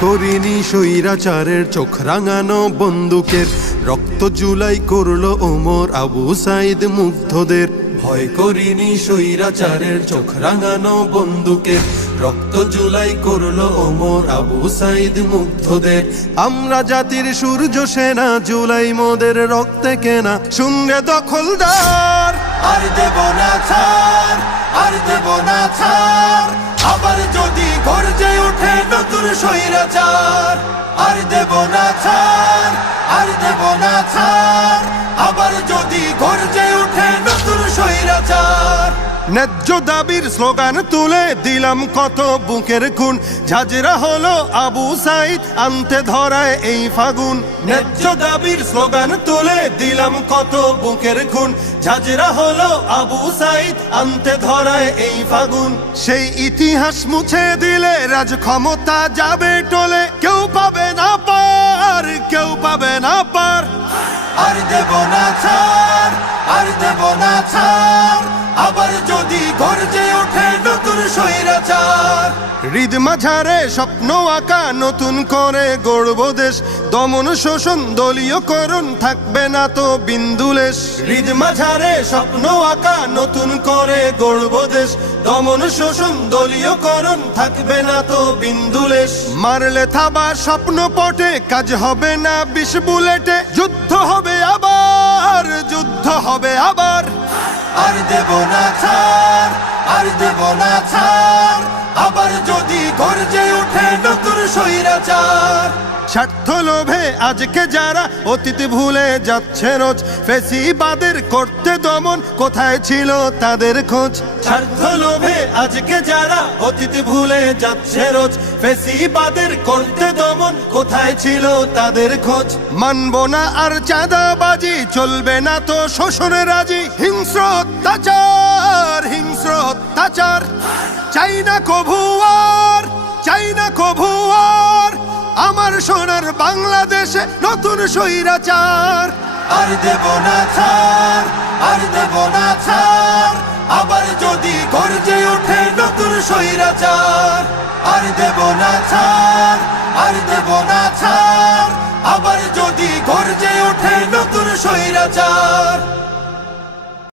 করিনি স্বৈরাচারের চোখ রাঙানো বন্দুকের। রক্ত জুলাই করল ওমর আবু সাইদ মুগ্ধদের। ভয় করিনি স্বৈরাচারের চোখ রাঙানো বন্দুকের। রক্ত জুলাই করল ওমর আবু সাইদ মুগ্ধদের। আমরা জাতির সূর্য সেনা, জুলাই মোদের রক্তে কেনা। শুনরে দখলদার। আর দেব না ছাড়, আর দেব না ছাড়। স্বৈরাচার আর দেব না ছাড় আর দেব না ছাড়। ন্যায্য দাবির স্লোগান তুলে দিলাম কত বুকের খুন। ঝাজরা হলো আবু সাইদ, আনতে ধরায় এই ফাগুন। ন্যায্য দাবির স্লোগান তুলে দিলাম কত বুকের খুন। ঝাজরা হলো আবু সাইদ, আনতে ধরায় এই ফাগুন। সেই ইতিহাস মুছে দিলে রাজ ক্ষমতা যাবে টলে। কেউ পাবে না পার, কেউ পাবে না পার। আর দেব না ছাড়, আর দেব না ছাড়। আবার যদি গর্জে ওঠে নতুন স্বৈরাচার। হৃদ মাঝারে স্বপ্ন আঁকা নতুন করে গড়ব দেশ। দমন শোষণ দলীয় করণ থাকবে না তো বিন্দুলেশ হৃদ মাঝারে স্বপ্ন আঁকা নতুন করে গড়ব দেশ। দমন শোষণ দলীয় করণ থাকবে না তো বিন্দুলেশ মারলে থাবা স্বপ্ন পটে কাজ হবে না বিষ বুলেটে। যুদ্ধ হবে আবার যুদ্ধ হবে আবার। আর দেব না ছাড়। আর দেব না ছাড়। আবার যদি গর্জে ওঠে নতুন স্বৈরাচার। স্বার্থ লোভে আজকে যারা অতীত ভুলে যাচ্ছে রোজ, ফেসিবাদের করতে দমন কোথায় ছিল তাদের খোঁজ? স্বার্থ লোভে আজকে যারা অতীত ভুলে যাচ্ছে রোজ, ফেসিবাদের করতে দমন কোথায় ছিল তাদের খোঁজ? মানব না আর চাঁদাবাজি, চলবে না তো শোষণ রাজি, হিংস্র অত্যাচার, হিংস্র অত্যাচার চাই না কভু আর, চাই না কভু আর। আমার সোনার বাংলাদেশে নতুন স্বৈরাচার। আর দেব না ছাড়, আর দেব না ছাড়। আবার যদি গর্জে ওঠে নতুন স্বৈরাচার। আর দেব না ছাড়, আর দেব না ছাড়। আবার যদি গর্জে ওঠে নতুন স্বৈরাচার।